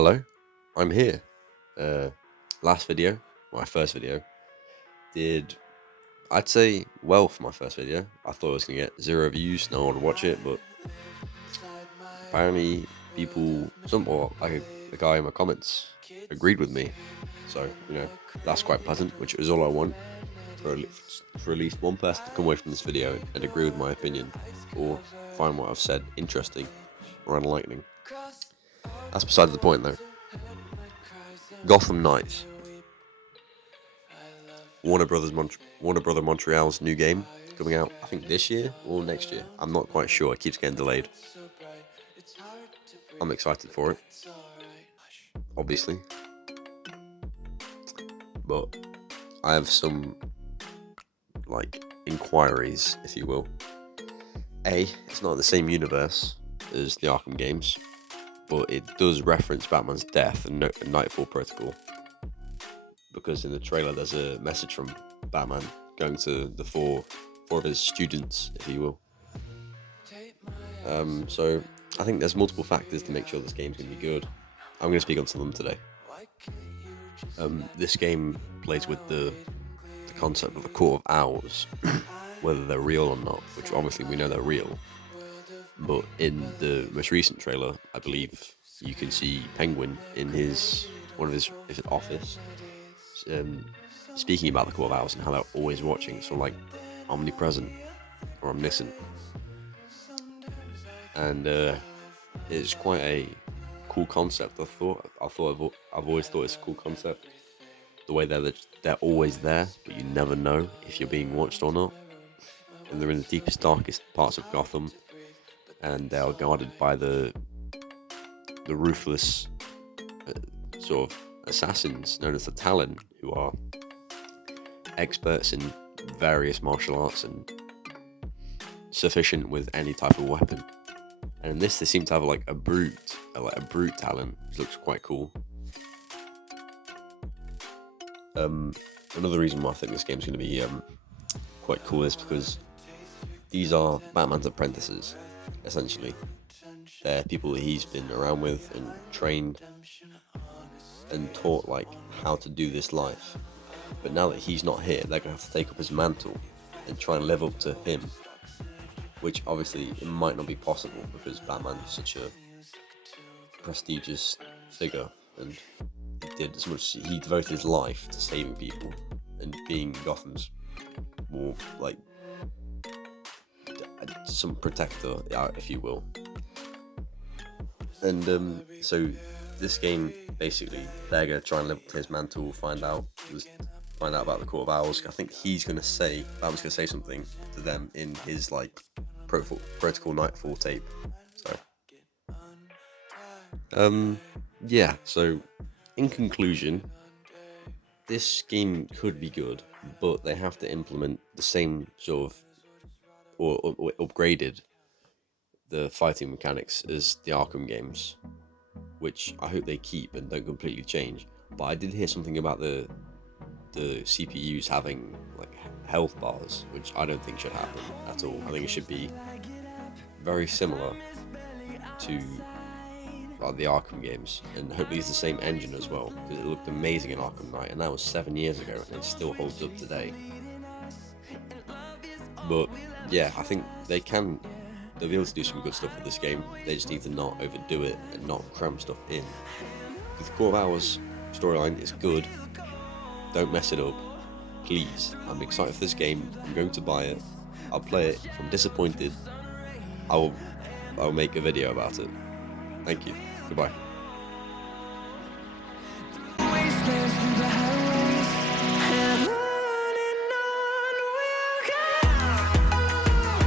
Hello, I'm here. Last video, my first video, did I'd say well for my first video. I thought I was gonna get 0 views, no one would watch it, but apparently people, or like a guy in my comments, agreed with me. So that's quite pleasant, which is all I want for at least one person to come away from this video and agree with my opinion, or find what I've said interesting or enlightening. That's besides the point, though. Gotham Knights. Warner Brother Montreal's new game coming out, I think this year or next year. I'm not quite sure. It keeps getting delayed. I'm excited for it, obviously, but I have some inquiries, if you will. It's not in the same universe as the Arkham games, but it does reference Batman's death and Nightfall Protocol, because in the trailer there's a message from Batman going to the four of his students, if you will. So I think there's multiple factors to make sure this game's going to be good. I'm going to speak on some of them today. This game plays with the concept of the Court of Owls, whether they're real or not, which obviously we know they're real. But in the most recent trailer, I believe you can see Penguin in one of his office, speaking about the Court of Owls and how they're always watching, so omnipresent or omniscient. And it's quite a cool concept. I've always thought it's a cool concept. The way they're always there, but you never know if you're being watched or not. And they're in the deepest, darkest parts of Gotham, and they are guarded by the ruthless sort of assassins known as the Talon, who are experts in various martial arts and sufficient with any type of weapon. And in this, they seem to have a brute Talon, which looks quite cool. Another reason why I think this game's going to be quite cool is because these are Batman's apprentices, essentially. They're people that he's been around with and trained and taught how to do this life. But now that he's not here, they're going to have to take up his mantle and try and live up to him, which obviously it might not be possible because Batman is such a prestigious figure, and he devoted his life to saving people and being Gotham's more some protector, if you will. And so this game, basically, they're going to try and live up to his mantle, find out about the Court of Owls. I think Batman's going to say something to them in his Protocol Nightfall tape. So in conclusion, this game could be good, but they have to implement the same sort of or upgraded the fighting mechanics as the Arkham games, which I hope they keep and don't completely change. But I did hear something about the CPUs having health bars, which I don't think should happen at all. I think it should be very similar to the Arkham games, and hopefully it's the same engine as well, because it looked amazing in Arkham Knight, and that was 7 years ago, and it still holds up today. But yeah, I think they'll be able to do some good stuff with this game. They just need to not overdo it and not cram stuff in. The Court of Owls storyline is good. Don't mess it up, please. I'm excited for this game. I'm going to buy it. I'll play it. If I'm disappointed, I'll make a video about it. Thank you. Goodbye.